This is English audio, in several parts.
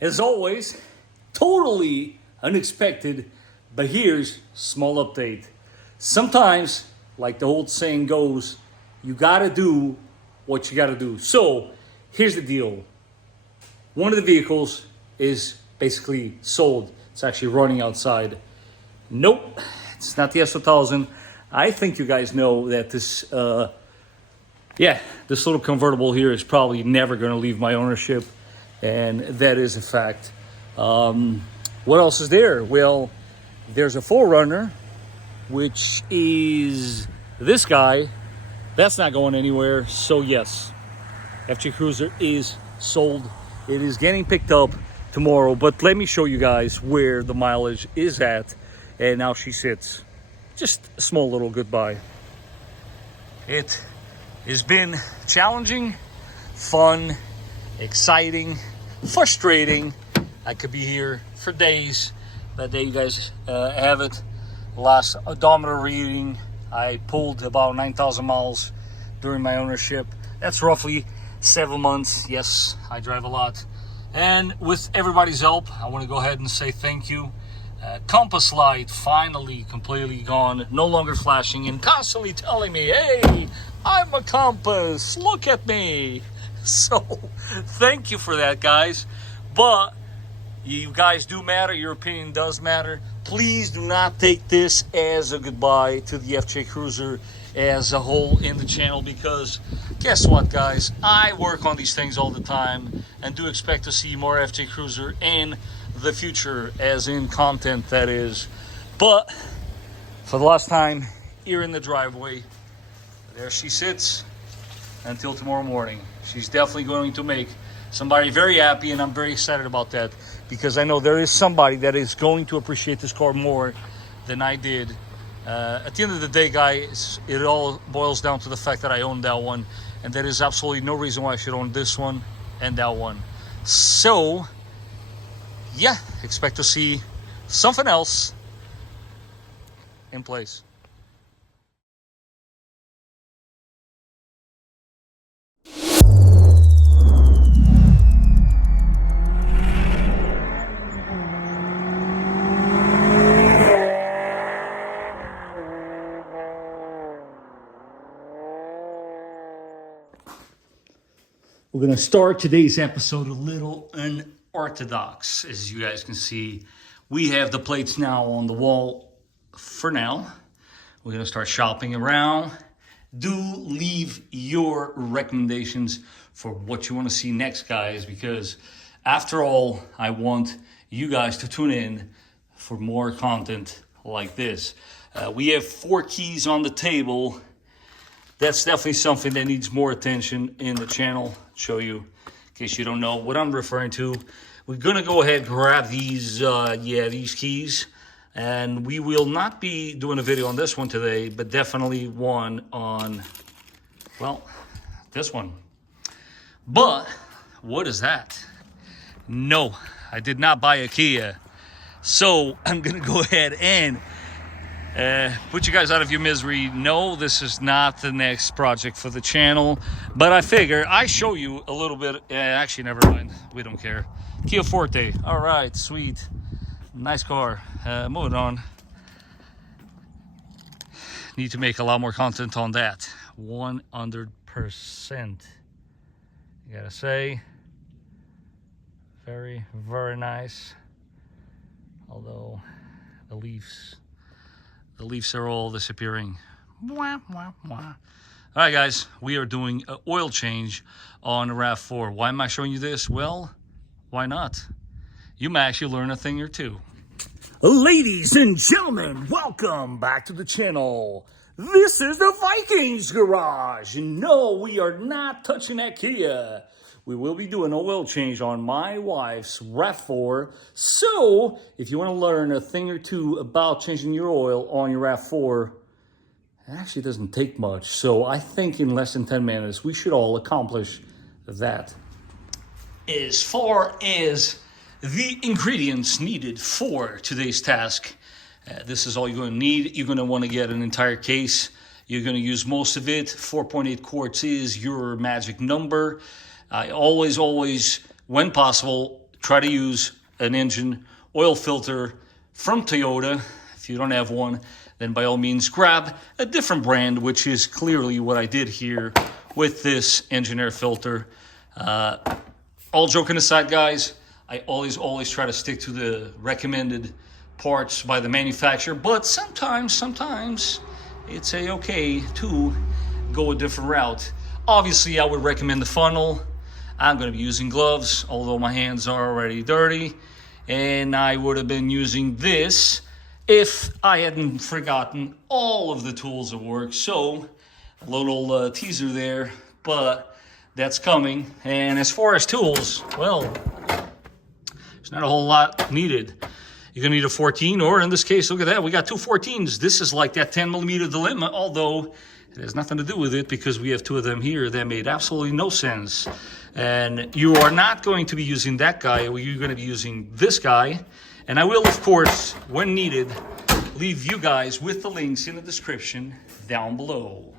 As always, totally unexpected, but here's small update. Sometimes, like the old saying goes, you gotta do what you gotta do. So here's the deal. One of the vehicles is basically sold. It's actually running outside. Nope, it's not the S1000. I think you guys know that this little convertible here is probably never gonna leave my ownership. And that is a fact. What else is there? Well, there's a 4Runner, which is this guy. That's not going anywhere. So yes, FJ Cruiser is sold. It is getting picked up tomorrow. But let me show you guys where the mileage is at. And now she sits. Just a small little goodbye. It has been challenging, fun, exciting, frustrating. I could be here for days, but there you guys have it. Last odometer reading, I pulled about 9,000 miles during my ownership. That's roughly 7 months. Yes, I drive a lot. And with everybody's help, I want to go ahead and say thank you. Compass light finally completely gone, no longer flashing and constantly telling me, hey, I'm a compass, look at me. So thank you for that, guys. But you guys do matter. Your opinion does matter. Please do not take this as a goodbye to the FJ Cruiser as a whole in the channel, because guess what, guys? I work on these things all the time and do expect to see more FJ Cruiser in the future, as in content, that is. But for the last time, here in the driveway, there she sits until tomorrow morning. She's definitely going to make somebody very happy, and I'm very excited about that, because I know there is somebody that is going to appreciate this car more than I did. At the end of the day, guys, it all boils down to the fact that I own that one, and there is absolutely no reason why I should own this one and that one. So yeah, expect to see something else in place. We're going to start today's episode a little unorthodox. As you guys can see, we have the plates now on the wall for now. We're going to start shopping around. Do leave your recommendations for what you want to see next, guys, because after all, I want you guys to tune in for more content like this. We have 4 keys on the table. That's definitely something that needs more attention in the channel. Show you, in case you don't know what I'm referring to. We're gonna go ahead and grab these, these keys, and we will not be doing a video on this one today, but definitely one on, well, this one. But what is that? No, I did not buy a Kia, so I'm gonna go ahead and put you guys out of your misery. No, this is not the next project for the channel, but I figure I show you a little bit. Actually, never mind, we don't care. Kia Forte, all right, sweet, nice car. Moving on. Need to make a lot more content on that. 100%, you gotta say. Very, very nice. Although the leaves are all disappearing. Wah, wah, wah. All right, guys, we are doing an oil change on the RAV4. Why am I showing you this? Well, why not? You may actually learn a thing or two. Ladies and gentlemen, welcome back to the channel. This is the Vikings garage. No, we are not touching that Kia. We will be doing an oil change on my wife's RAV4. So, if you want to learn a thing or two about changing your oil on your RAV4, it actually doesn't take much. So, I think in less than 10 minutes, we should all accomplish that. As far as the ingredients needed for today's task, this is all you're going to need. You're going to want to get an entire case. You're going to use most of it. 4.8 quarts is your magic number. Always, when possible, try to use an engine oil filter from Toyota. If you don't have one, then by all means grab a different brand, which is clearly what I did here with this engine air filter. All joking aside, guys, I always try to stick to the recommended parts by the manufacturer, but sometimes it's okay to go a different route. Obviously, I would recommend the funnel. I'm going to be using gloves, although my hands are already dirty, and I would have been using this if I hadn't forgotten all of the tools at work. So a little teaser there, but that's coming. And as far as tools, well, there's not a whole lot needed. You're gonna need a 14, or in this case, look at that, we got two 14s. This is like that 10mm dilemma, although it has nothing to do with it because we have two of them here that made absolutely no sense. And you are not going to be using that guy, you're gonna be using this guy. And I will, of course, when needed, leave you guys with the links in the description down below.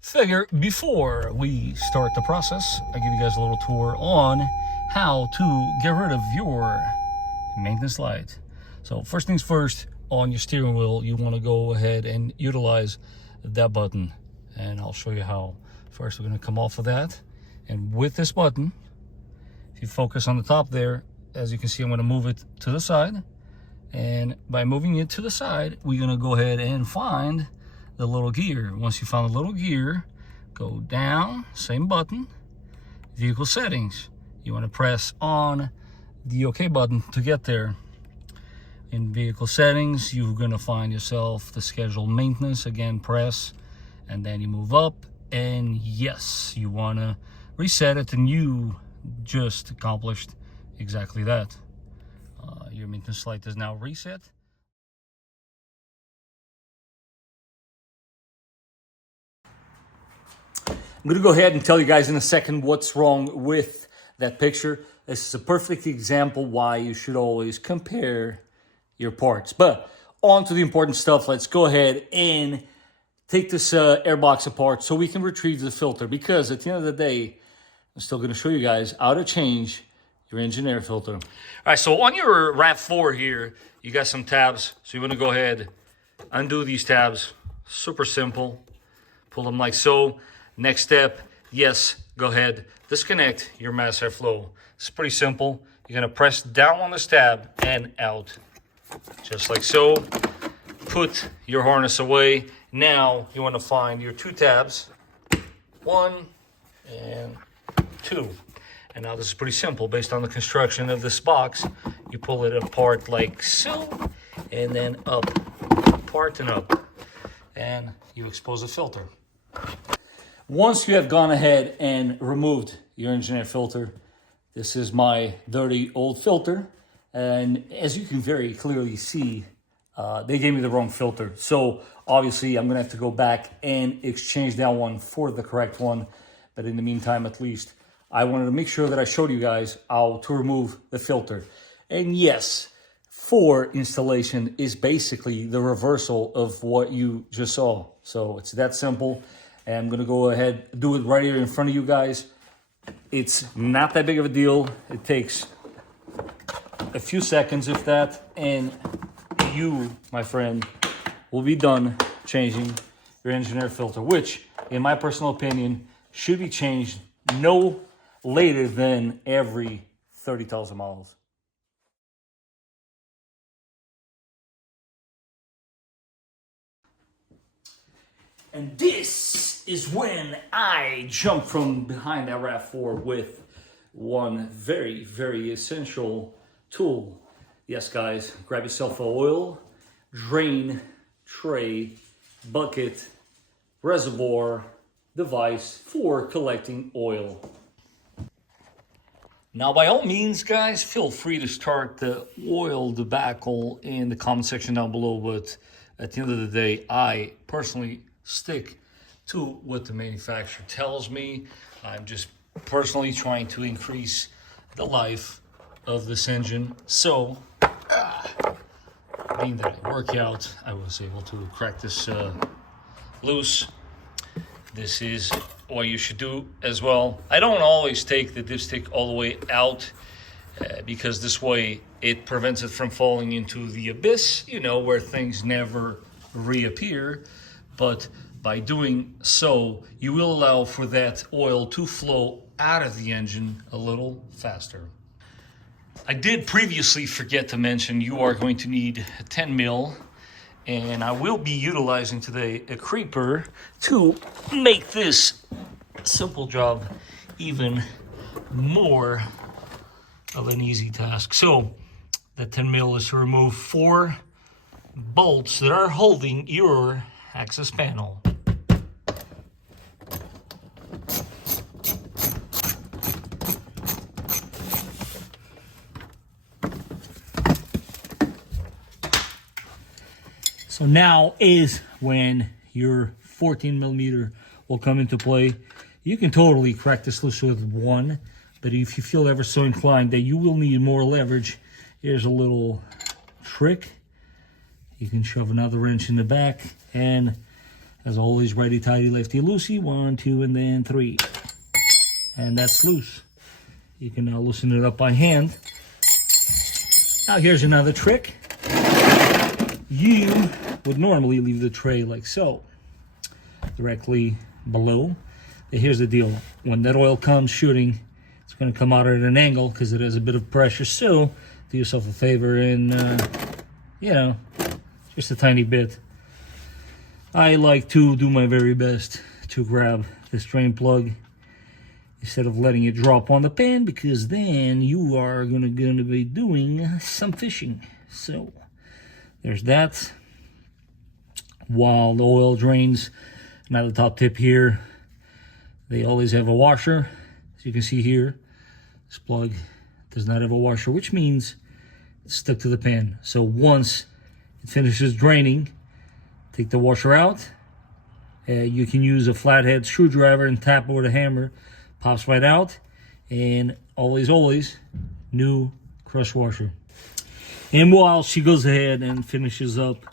Figure before we start the process, I give you guys a little tour on how to get rid of your maintenance light. So first things first, on your steering wheel, you want to go ahead and utilize that button. And I'll show you how. First, we're going to come off of that. And with this button, if you focus on the top there, as you can see, I'm going to move it to the side. And by moving it to the side, we're going to go ahead and find the little gear. Once you found the little gear, go down, same button, vehicle settings. You want to press on the OK button to get there. In vehicle settings, you're going to find yourself the scheduled maintenance. Again, press, and then you move up. And yes, you want to reset it, and you just accomplished exactly that. Your maintenance light is now reset. I'm going to go ahead and tell you guys in a second what's wrong with that picture. This is a perfect example why you should always compare your parts. But on to the important stuff. Let's go ahead and take this air box apart so we can retrieve the filter, because at the end of the day, I'm still going to show you guys how to change your engine air filter. All right, so on your RAV4 here, you got some tabs. So you want to go ahead, undo these tabs. Super simple. Pull them like so. Next step, yes, go ahead, disconnect your mass airflow. It's pretty simple. You're going to press down on this tab and out, just like so. Put your harness away. Now you want to find your two tabs, 1 and 2. And now this is pretty simple. Based on the construction of this box, you pull it apart like so, and then up, apart and up, and you expose the filter. Once you have gone ahead and removed your engine air filter, this is my dirty old filter. And as you can very clearly see, they gave me the wrong filter. So obviously I'm gonna have to go back and exchange that one for the correct one. But in the meantime, at least, I wanted to make sure that I showed you guys how to remove the filter. And yes, 4 installation is basically the reversal of what you just saw. So it's that simple. And I'm gonna go ahead, do it right here in front of you guys. It's not that big of a deal. It takes a few seconds, if that, and you, my friend, will be done changing your engine air filter, which, in my personal opinion, should be changed no later than every 30,000 miles. And this is when I jump from behind that RAV4 with one very, very essential tool. Yes, guys, grab yourself a oil, drain, tray, bucket, reservoir, device for collecting oil. Now, by all means, guys, feel free to start the oil debacle in the comment section down below, but at the end of the day, I personally stick to what the manufacturer tells me. I'm just personally trying to increase the life of this engine. So, being that I work out, I was able to crack this loose. This is what you should do as well. I don't always take the dipstick all the way out because this way it prevents it from falling into the abyss, you know, where things never reappear. But by doing so, you will allow for that oil to flow out of the engine a little faster. I did previously forget to mention you are going to need 10 mil, and I will be utilizing today a creeper to make this simple job even more of an easy task. So that 10 mil is to remove 4 bolts that are holding your access panel. So now is when your 14 millimeter will come into play. You can totally crack this loose with one, but if you feel ever so inclined that you will need more leverage, here's a little trick. You can shove another wrench in the back, and as always, righty tighty, lefty loosey, 1, 2, and then 3. And that's loose. You can now loosen it up by hand. Now here's another trick. You would normally leave the tray like so, directly below. But here's the deal. When that oil comes shooting, it's going to come out at an angle because it has a bit of pressure. So do yourself a favor and, you know, just a tiny bit. I like to do my very best to grab this drain plug instead of letting it drop on the pan, because then you are going to be doing some fishing. So there's that. While the oil drains, another top tip here, they always have a washer. As you can see here, this plug does not have a washer, which means it's stuck to the pan. So once it finishes draining, take the washer out. You can use a flathead screwdriver and tap it with a hammer. Pops right out. And always, new crush washer. And while she goes ahead and finishes up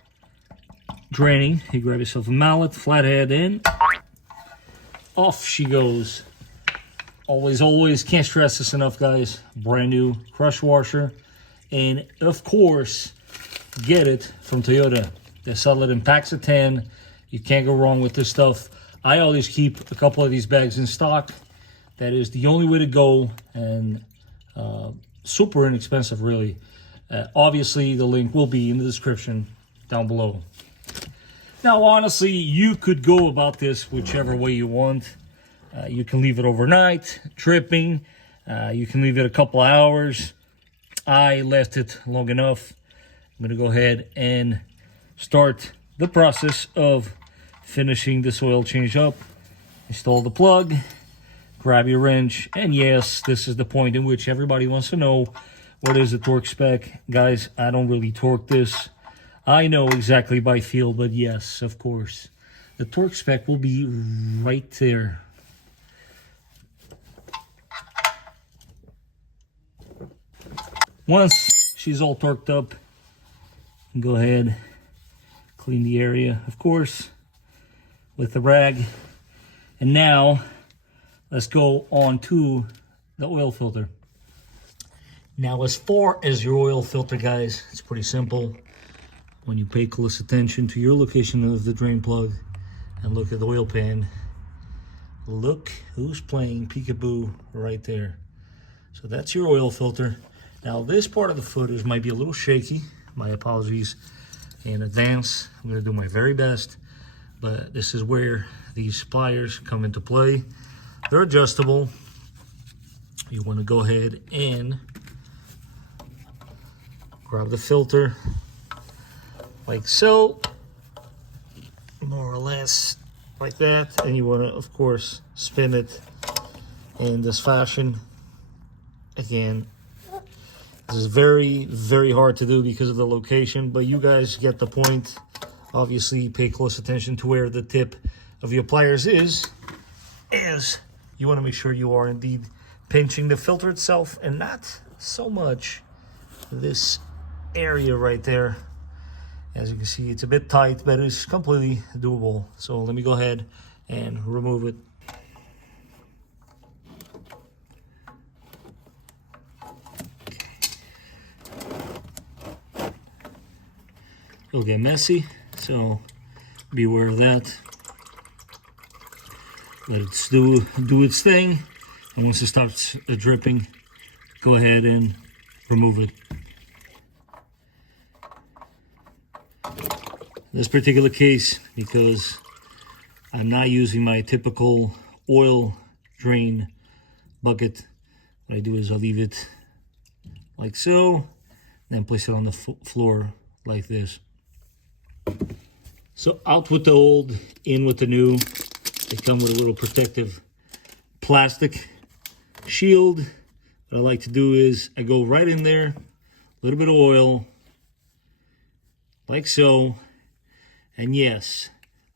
draining, you grab yourself a mallet, flathead, and off she goes. Always, can't stress this enough, guys. Brand new crush washer. And of course, get it from Toyota. They sell it in packs of 10. You can't go wrong with this stuff. I always keep a couple of these bags in stock. That is the only way to go, and super inexpensive, really. Obviously, the link will be in the description down below. Now, honestly, you could go about this whichever way you want. You can leave it overnight, dripping. You can leave it a couple hours. I left it long enough. I'm going to go ahead and start the process of finishing this oil change up. Install the plug, grab your wrench, and yes, this is the point in which everybody wants to know, what is the torque spec? Guys, I don't really torque this. I know exactly by feel, but yes, of course, the torque spec will be right there. Once she's all torqued up, go ahead, clean the area, of course, with the rag. And now, let's go on to the oil filter. Now, as far as your oil filter, guys, it's pretty simple. When you pay close attention to your location of the drain plug and look at the oil pan, look who's playing peekaboo right there. So that's your oil filter. Now, this part of the footage might be a little shaky. My apologies in advance. I'm going to do my very best, but this is where these pliers come into play. They're adjustable. You want to go ahead and grab the filter like so, more or less like that, and you want to, of course, spin it in this fashion. Again, this is very hard to do because of the location, but you guys get the point. Obviously, pay close attention to where the tip of your pliers is, as you want to make sure you are indeed pinching the filter itself and not so much this area right there. As you can see, it's a bit tight, but it's completely doable. So let me go ahead and remove it. It'll get messy, so be aware of that. Let it do its thing, and once it starts dripping, go ahead and remove it. This particular case, because I'm not using my typical oil drain bucket, what I do is I'll leave it like so, then place it on the floor like this. So out with the old, in with the new. They come with a little protective plastic shield. What I like to do is I go right in there, a little bit of oil, like so. And yes,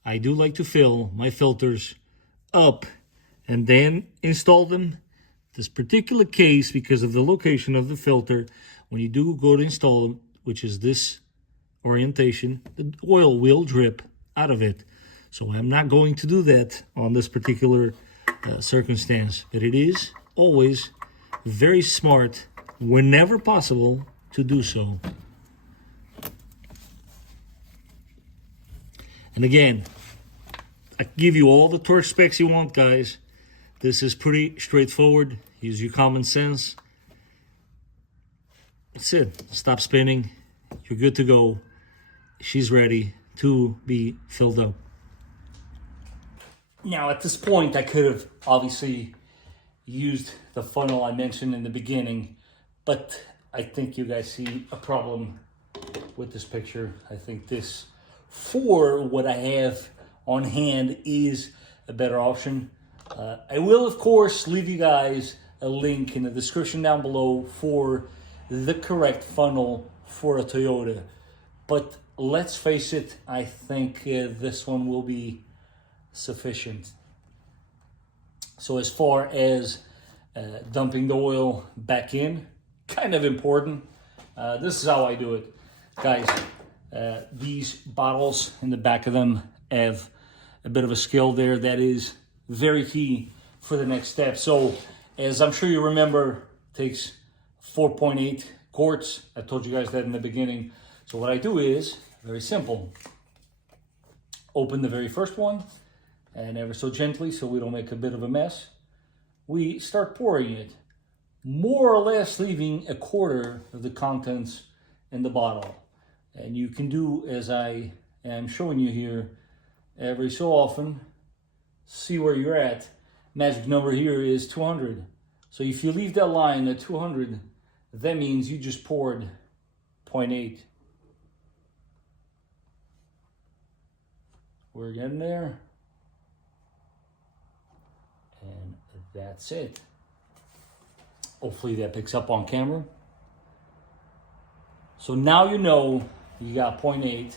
I do like to fill my filters up and then install them. This particular case, because of the location of the filter, when you do go to install them, which is this orientation, the oil will drip out of it. So I'm not going to do that on this particular circumstance, but it is always very smart, whenever possible, to do so. And again, I give you all the torque specs you want, guys. This is pretty straightforward. Use your common sense. That's it. Stop spinning. You're good to go. She's ready to be filled up. Now, at this point, I could have obviously used the funnel I mentioned in the beginning, but I think you guys see a problem with this picture. I think this, for what I have on hand, is a better option. I will, of course, leave you guys a link in the description down below for the correct funnel for a Toyota. But let's face it, I think this one will be sufficient. So as far as dumping the oil back in, kind of important. This is how I do it. Guys, these bottles in the back of them have a bit of a skill there that is very key for the next step. So as I'm sure you remember, it takes 4.8 quarts. I told you guys that in the beginning. So what I do is very simple. Open the very first one, and ever so gently, so we don't make a bit of a mess, we start pouring it, more or less leaving a quarter of the contents in the bottle. And you can do as I am showing you here every so often. See where you're at. Magic number here is 200. So if you leave that line at 200, that means you just poured 0.8. We're getting there. And that's it. Hopefully that picks up on camera. So now you know you got 0.8.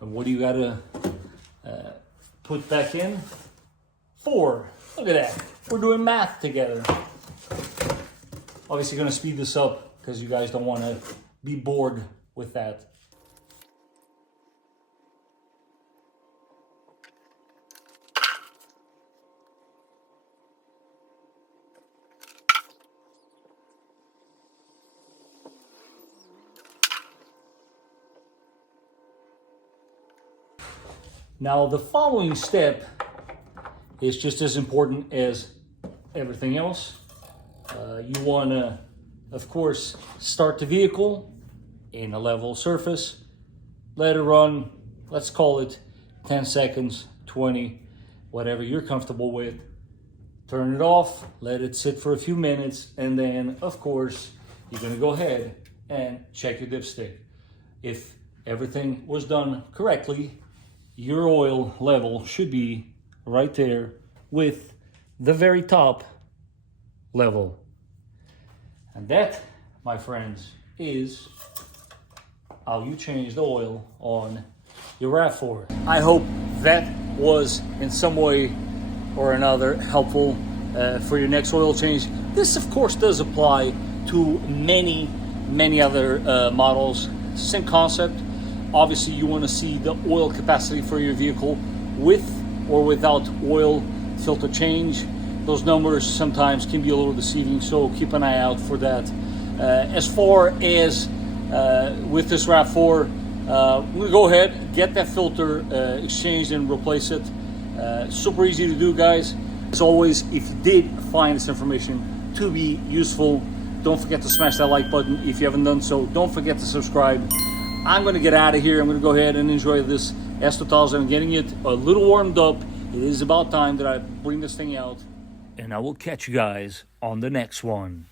And what do you got to put back in? 4. Look at that. We're doing math together. Obviously going to speed this up because you guys don't want to be bored with that. Now, the following step is just as important as everything else. You want to, of course, start the vehicle in a level surface. Let it run, let's call it 10 seconds, 20, whatever you're comfortable with. Turn it off, let it sit for a few minutes, and then, of course, you're going to go ahead and check your dipstick. If everything was done correctly, your oil level should be right there with the very top level. And that, my friends, is how you change the oil on your RAV4. I hope that was in some way or another helpful for your next oil change. This, of course, does apply to many other models. Same concept. Obviously, you want to see the oil capacity for your vehicle with or without oil filter change. Those numbers sometimes can be a little deceiving, so keep an eye out for that. As far as with this RAV4, we'll go ahead, get that filter exchanged and replace it. Super easy to do, guys. As always, if you did find this information to be useful, don't forget to smash that like button. If you haven't done so, don't forget to subscribe. I'm going to get out of here. I'm going to go ahead and enjoy this S2000. I'm getting it a little warmed up. It is about time that I bring this thing out. And I will catch you guys on the next one.